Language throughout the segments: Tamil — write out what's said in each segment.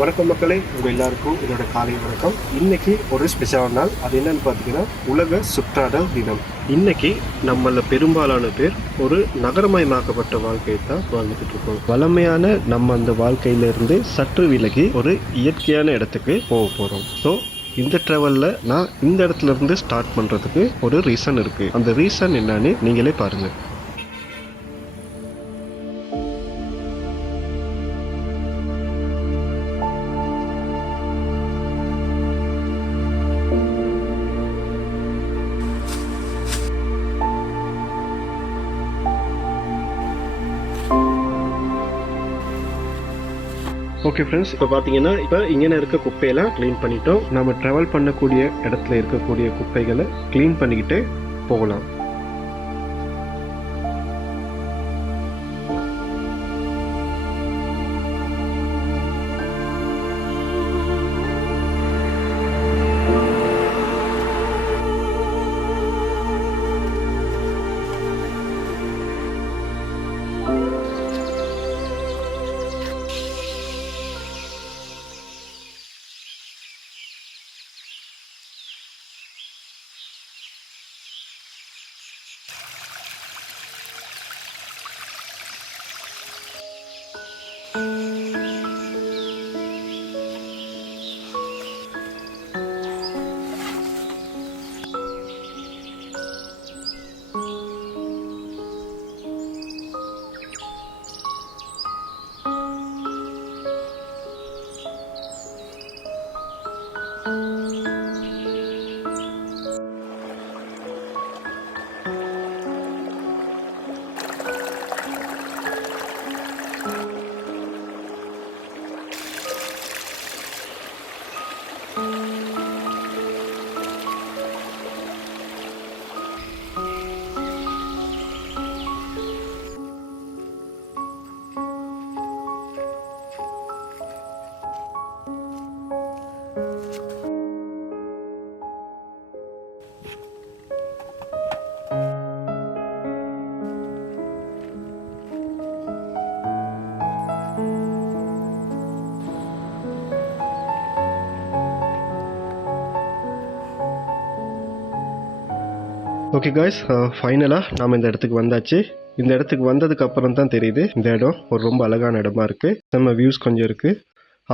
வணக்கம் மக்களே, உங்கள் எல்லாருக்கும் இதோட காலை வணக்கம். இன்னைக்கு ஒரு ஸ்பெஷலான நாள். அது என்னன்னு பார்த்தீங்கன்னா உலக சுற்றாடல் தினம். இன்னைக்கு நம்மள பெரும்பாலான பேர் ஒரு நகரமயமாக்கப்பட்ட வாழ்க்கையை தான் வாழ்ந்துகிட்டு இருக்கோம். வளமையான நம்ம அந்த வாழ்க்கையிலிருந்து சற்று விலகி ஒரு இயற்கையான இடத்துக்கு போக போகிறோம். ஸோ இந்த ட்ராவலில் நான் இந்த இடத்துல இருந்து ஸ்டார்ட் பண்ணுறதுக்கு ஒரு ரீசன் இருக்குது. அந்த ரீசன் என்னன்னு நீங்களே பாருங்கள். ஓகே ஃப்ரெண்ட்ஸ், இப்போ பார்த்தீங்கன்னா இப்போ இங்கே இருக்க குப்பையெல்லாம் க்ளீன் பண்ணிட்டோம். நம்ம ட்ராவல் பண்ணக்கூடிய இடத்துல இருக்கக்கூடிய குப்பைகளை க்ளீன் பண்ணிக்கிட்டு போகலாம். ஓகே காய்ஸ், ஃபைனலாக நாம் இந்த இடத்துக்கு வந்தாச்சு. இந்த இடத்துக்கு வந்ததுக்கு அப்புறம் தான் தெரியுது இந்த இடம் ஒரு ரொம்ப அழகான இடமா இருக்குது. நம்ம வியூஸ் கொஞ்சம் இருக்குது.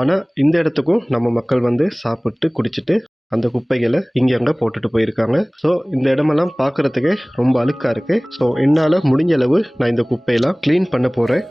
ஆனால் இந்த இடத்துக்கும் நம்ம மக்கள் வந்து சாப்பிட்டு குடிச்சிட்டு அந்த குப்பைகளை இங்கே அங்கே போட்டுட்டு போயிருக்காங்க. ஸோ இந்த இடமெல்லாம் பார்க்குறதுக்கே ரொம்ப அழுக்காக இருக்குது. ஸோ என்னால் முடிஞ்ச அளவு நான் இந்த குப்பையெல்லாம் க்ளீன் பண்ண போகிறேன்.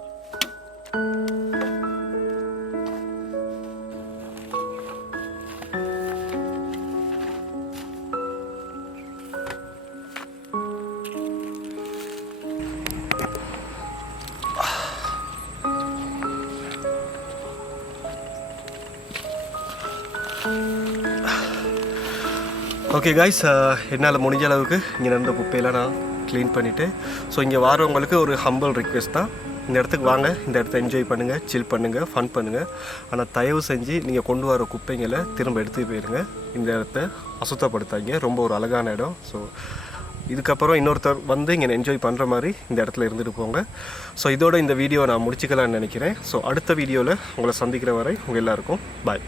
ஓகே காய்ஸ், என்னால் முடிஞ்ச அளவுக்கு இங்கே நடந்த குப்பையெல்லாம் நான் க்ளீன் பண்ணிவிட்டு, ஸோ இங்கே வரவங்களுக்கு ஒரு ஹம்பிள் ரிக்வெஸ்ட் தான். இந்த இடத்துக்கு வாங்க, இந்த இடத்த என்ஜாய் பண்ணுங்கள், சில் பண்ணுங்கள், ஃபன் பண்ணுங்கள். ஆனால் தயவு செஞ்சு நீங்கள் கொண்டு வர குப்பைங்களை திரும்ப எடுத்து போயிருங்க. இந்த இடத்த அசுத்தப்படுத்தாங்க. ரொம்ப ஒரு அழகான இடம். ஸோ இதுக்கப்புறம் இன்னொருத்தர் வந்து இங்கே என்ஜாய் பண்ணுற மாதிரி இந்த இடத்துல இருந்துட்டு போங்க. ஸோ இதோட இந்த வீடியோ நான் முடிச்சுக்கலான்னு நினைக்கிறேன். ஸோ அடுத்த வீடியோவில் உங்களை சந்திக்கிற வரை உங்கள் எல்லாருக்கும் பாய்.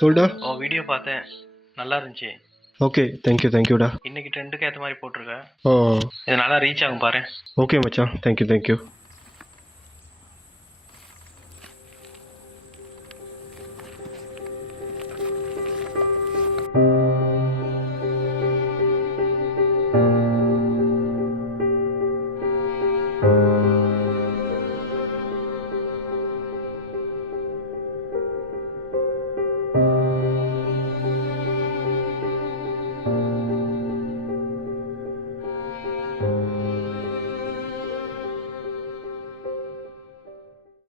சொல்டா. வீடியோ பார்த்தேன், நல்லா இருந்துச்சு. ஓகே, தேங்க்யூடா. இன்னைக்கு ட்ரெண்டுக்கு ஏற்ற மாதிரி போட்டிருக்கேன். ஓ, இது நல்லா ரீச் ஆகும் பாரு. ஓகே மச்சான், தேங்க்யூ.